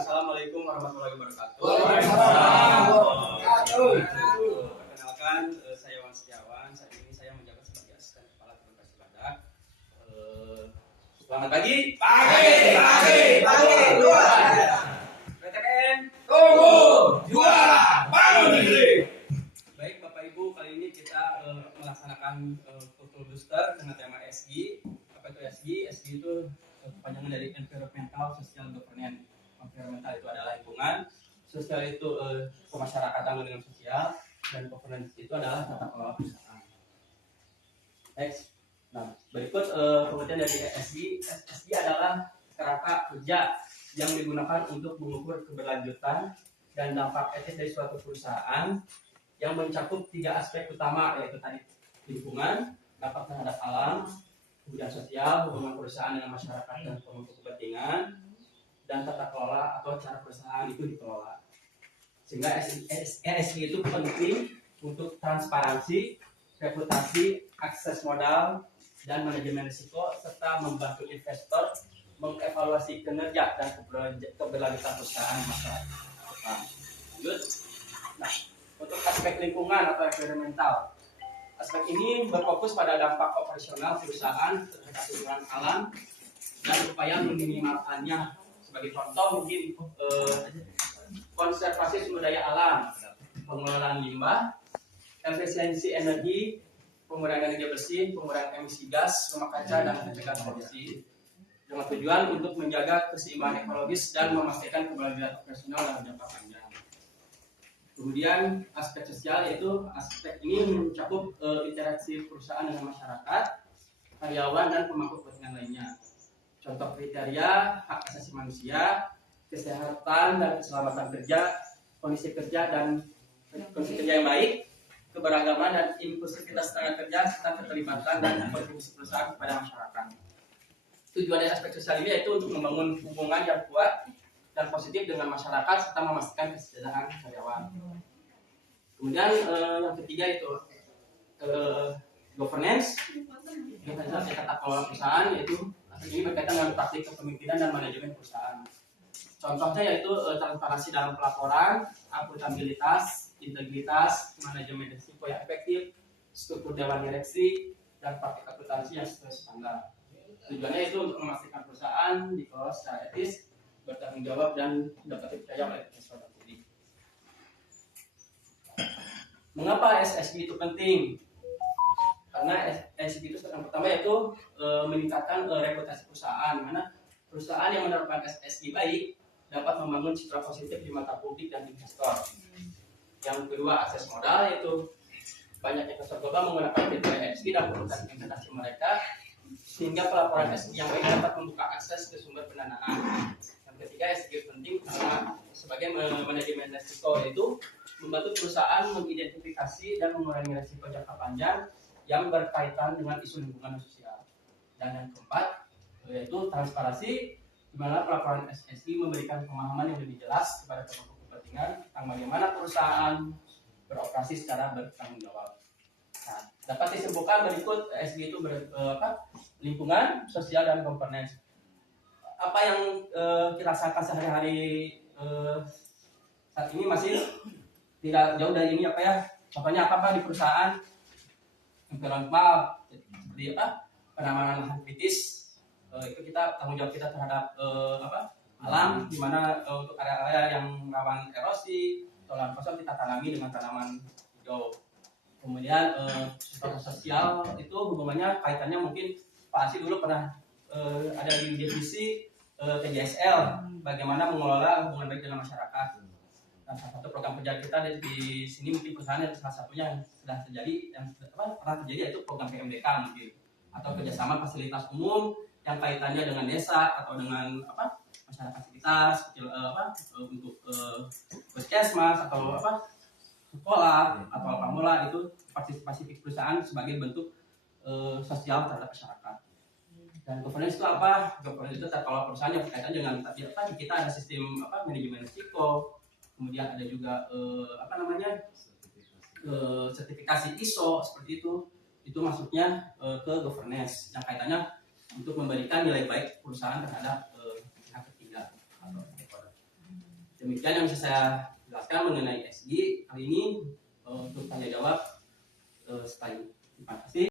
Assalamualaikum warahmatullahi wabarakatuh. Waalaikumsalam warahmatullahi wabarakatuh. Perkenalkan, saya Wan Setiawan. Saat ini saya menjabat sebagai asisten kepala Komunikasi Badak. Selamat pagi. Pagi. Luar. PTKN. Tunggu. Juara. Bangun negeri. Baik Bapak Ibu, kali ini kita melaksanakan kultur booster dengan tema ESG. Apa itu ESG? ESG itu kepanjangan dari Environmental Social Governance. Environmental itu adalah lingkungan, sosial itu kemasyarakatan dengan sosial, dan governance itu adalah tata kelola perusahaan. Next. Nah, berikut pengertian dari ESG. ESG adalah kerangka kerja yang digunakan untuk mengukur keberlanjutan dan dampak etis dari suatu perusahaan yang mencakup 3 aspek utama, yaitu tadi lingkungan, dampak terhadap alam, kemudian sosial, hubungan perusahaan dengan masyarakat dan pemangku kepentingan, dan tata kelola atau cara perusahaan itu dikelola. Sehingga ESG itu penting untuk transparansi, reputasi, akses modal, dan manajemen risiko, serta membantu investor mengevaluasi kinerja dan keberlanjutan perusahaan masa depan. Lanjut. Nah, untuk aspek lingkungan atau environmental, aspek ini berfokus pada dampak operasional perusahaan terhadap lingkungan alam dan upaya meminimalkannya. Sebagai contoh mungkin konservasi sumber daya alam, pengelolaan limbah, efisiensi energi, pengurangan energi bersih, pengurangan emisi gas rumah kaca, dan pencegahan korupsi, dengan tujuan untuk menjaga keseimbangan ekologis dan memastikan keberlanjutan operasional dalam jangka panjang. Kemudian aspek sosial, yaitu aspek ini mencakup interaksi perusahaan dengan masyarakat, karyawan, dan pemangku kepentingan lainnya. Contoh kriteria: hak asasi manusia, kesehatan dan keselamatan kerja, kondisi kerja yang baik, keberagaman dan inklusivitas tenaga kerja, serta keterlibatan dan kontribusi perusahaan kepada masyarakat. Tujuan dari aspek sosial ini yaitu untuk membangun hubungan yang kuat dan positif dengan masyarakat serta memastikan kesejahteraan karyawan. Kemudian yang ketiga itu governance, tata kelola perusahaan, yaitu ini berkaitan dengan praktik kepemimpinan dan manajemen perusahaan. Contohnya yaitu transparansi dalam pelaporan, akuntabilitas, integritas, manajemen risiko yang efektif, struktur dewan direksi, dan praktik akuntansi yang sesuai standar. Tujuannya itu untuk memastikan perusahaan dikelola secara etis, bertanggung jawab, dan dapat dipercaya oleh investor publik. Mengapa ESG itu penting? Karena ESG itu yang pertama yaitu meningkatkan reputasi perusahaan, mana perusahaan yang menerapkan ESG baik dapat membangun citra positif di mata publik dan investor. Yang kedua, akses modal, yaitu banyak investor global menggunakan kriteria ESG dan program investasi mereka, sehingga pelaporan ESG yang baik dapat membuka akses ke sumber pendanaan. Yang ketiga, ESG penting karena sebagai manajemen risiko, yaitu membantu perusahaan mengidentifikasi dan mengurangi risiko jangka panjang yang berkaitan dengan isu lingkungan dan sosial. Dan yang keempat yaitu transparansi, di mana pelaporan ESG memberikan pemahaman yang lebih jelas kepada pemangku kepentingan tentang bagaimana perusahaan beroperasi secara bertanggung jawab. Nah, dapat disimpulkan berikut ESG itu lingkungan, sosial, dan governance. Apa yang kita rasakan sehari-hari saat ini masih tidak jauh dari ini contohnya apa di perusahaan environmental, seperti penanganan lahan kritis, itu kita tanggung jawab kita terhadap alam, di mana untuk area-area yang rawan erosi atau lahan kosong kita tanami dengan tanaman hijau. Kemudian sosial itu hubungannya kaitannya mungkin Pak Asi dulu pernah ada di divisi TJSL, bagaimana mengelola hubungan baik dengan masyarakat. Dan salah satu program kerja kita di sini mungkin perusahaan yang salah satunya yang sudah terjadi, yang pernah terjadi, yaitu program PMDK mungkin, atau kerjasama fasilitas umum yang kaitannya dengan desa atau dengan masyarakat fasilitas kecil untuk puskesmas atau sekolah atau alpamola, itu partisipasi perusahaan sebagai bentuk sosial terhadap masyarakat. Dan governance itu apa? Governance itu tata kelola perusahaan yang berkaitan dengan tadi kita ada sistem manajemen risiko. Kemudian ada juga sertifikasi ISO seperti itu masuknya ke governance yang kaitannya untuk memberikan nilai baik perusahaan terhadap pihak ketiga atau stakeholder. Demikian yang bisa saya jelaskan mengenai ESG kali ini. Untuk tanya jawab sekali. Terima kasih.